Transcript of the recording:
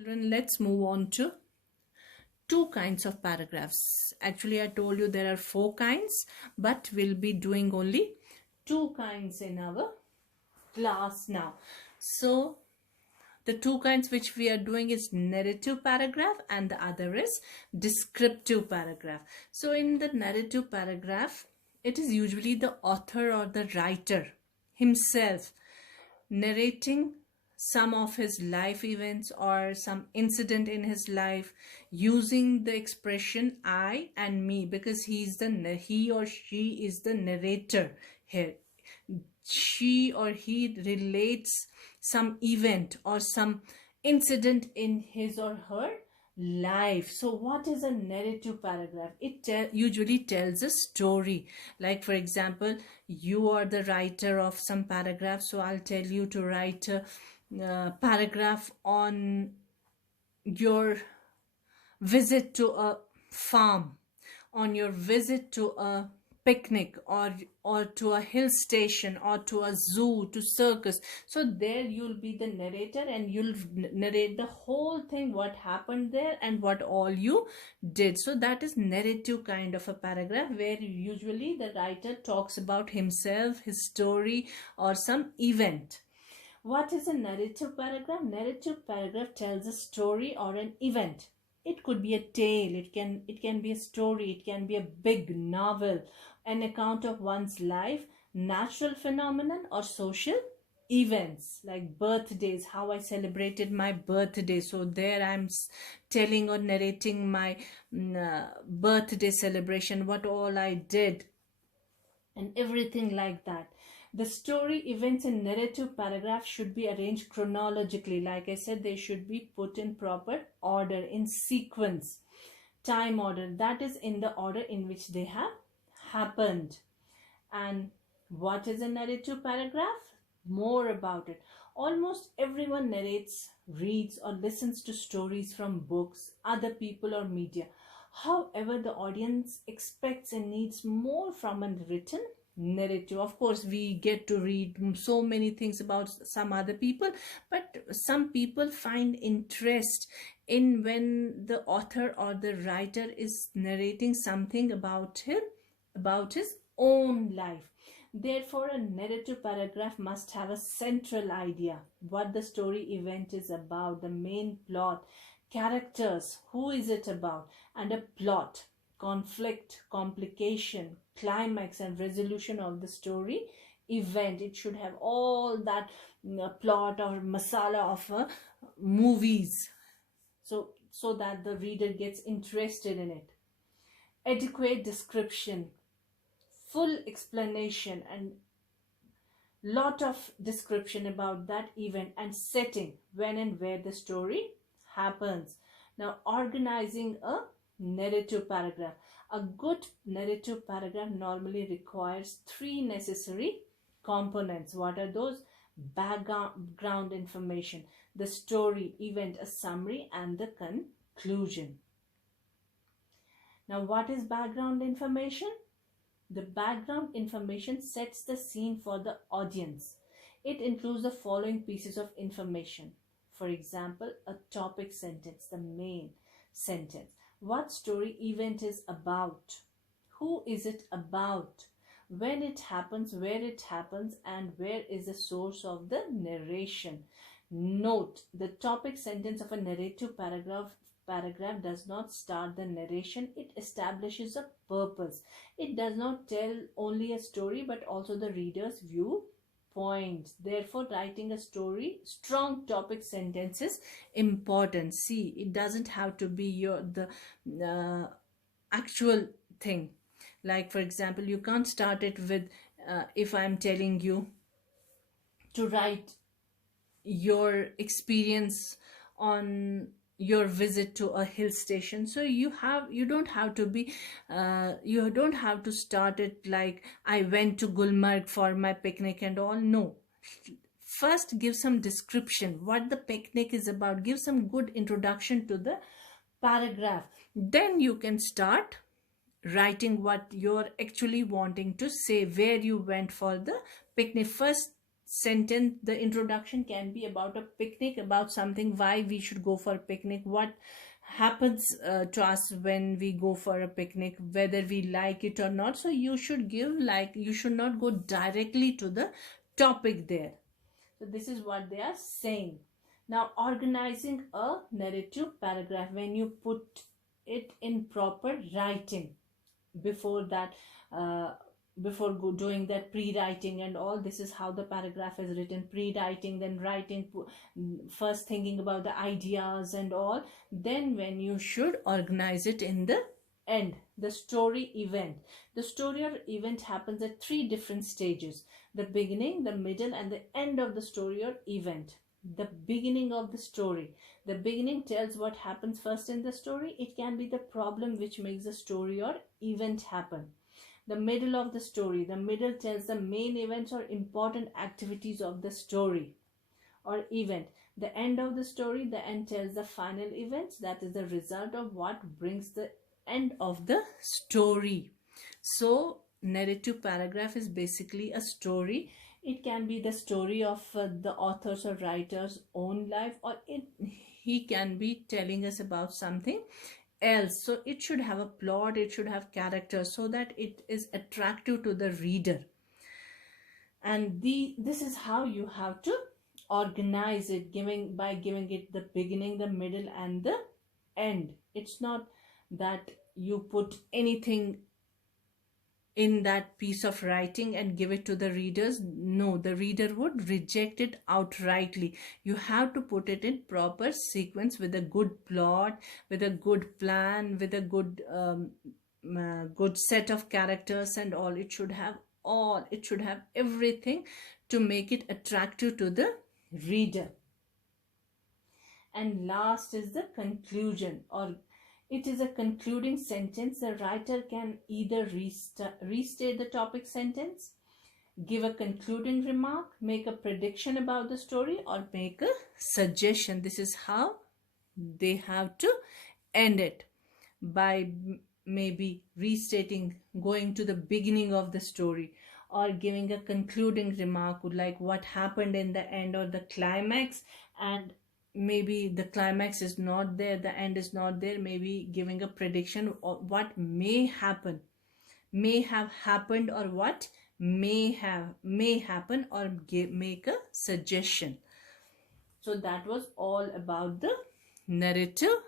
Children, let's move on to two kinds of paragraphs. Actually, I told you there are four kinds, but we'll be doing only two kinds in our class now. So the two kinds which we are doing is narrative paragraph and the other is descriptive paragraph. So in the narrative paragraph, it is usually the author or the writer himself narrating some of his life events or some incident in his life using the expression I and me, because he or she is the narrator here. She or he relates some event or some incident in his or her life. So what is a narrative paragraph? It usually tells a story. Like, for example, you are the writer of some paragraph, so I'll tell you to write a paragraph on your visit to a farm, on your visit to a picnic, or to a hill station, or to a zoo, to circus. So there you'll be the narrator and you'll narrate the whole thing, what happened there and what all you did. So that is narrative kind of a paragraph, where usually the writer talks about himself, his story, or some event. What is a narrative paragraph? Narrative paragraph tells a story or an event. It could be a tale, it can be a story, it can be a big novel, an account of one's life, natural phenomenon, or social events like birthdays, how I celebrated my birthday. So there I'm telling or narrating my birthday celebration, what all I did, and everything like that. The story, events, and narrative paragraphs should be arranged chronologically. Like I said, they should be put in proper order, in sequence, time order. That is in the order in which they have happened. And what is a narrative paragraph? More about it. Almost everyone narrates, reads, or listens to stories from books, other people, or media. However, the audience expects and needs more from a written narrative. Of course, we get to read so many things about some other people, but some people find interest in when the author or the writer is narrating something about him, about his own life. Therefore, a narrative paragraph must have a central idea, what the story event is about, the main plot, characters, who is it about, and a plot, conflict, complication, climax, and resolution of the story event. It should have all that plot or masala of movies, so that the reader gets interested in it. Adequate description, full explanation, and lot of description about that event and setting, when and where the story happens. Now, organizing a narrative paragraph. A good narrative paragraph normally requires three necessary components. What are those? Background information, the story, event, a summary, and the conclusion. Now, what is background information? The background information sets the scene for the audience. It includes the following pieces of information. For example, a topic sentence, the main sentence. What story event is about? Who is it about? When it happens, where it happens, and where is the source of the narration? Note, the topic sentence of a narrative paragraph does not start the narration. It establishes a purpose. It does not tell only a story but also the reader's viewpoint. Therefore, writing a story, strong topic sentence is important. See, it doesn't have to be the actual thing. Like, for example, you can't start it with if I'm telling you to write your experience on your visit to a hill station. So you don't have to start it like I went to Gulmarg for my picnic and all. No, first give some description what the picnic is about, give some good introduction to the paragraph, then you can start writing what you're actually wanting to say, where you went for the picnic. First sentence, the introduction can be about a picnic, about something, why we should go for a picnic, what happens to us when we go for a picnic, whether we like it or not. So you should give, like, you should not go directly to the topic there. So this is what they are saying. Now, organizing a narrative paragraph, when you put it in proper writing, before that doing that pre-writing and all, this is how the paragraph is written: pre-writing, then writing, first thinking about the ideas and all, then when you should organize it in the end, the story event. The story or event happens at 3 different stages: the beginning, the middle, and the end of the story or event. The beginning of the story, the beginning tells what happens first in the story. It can be the problem which makes the story or event happen. The middle of the story, the middle tells the main events or important activities of the story or event. The end of the story, the end tells the final events, that is the result of what brings the end of the story. So narrative paragraph is basically a story. It can be the story of the author's or writer's own life, or he can be telling us about something else. So it should have a plot, it should have characters, so that it is attractive to the reader. And this is how you have to organize it, by giving it the beginning, the middle, and the end. It's not that you put anything in that piece of writing and give it to the readers. No, the reader would reject it outrightly. You have to put it in proper sequence, with a good plot, with a good plan, with a good set of characters and all. It should have everything to make it attractive to the reader. And last is the conclusion, or it is a concluding sentence. The writer can either restate the topic sentence, give a concluding remark, make a prediction about the story, or make a suggestion. This is how they have to end it, by maybe restating, going to the beginning of the story, or giving a concluding remark, like what happened in the end, or the climax, and maybe the climax is not there, the end is not there, maybe giving a prediction of what may have happened, or what may happen, or make a suggestion. So that was all about the narrative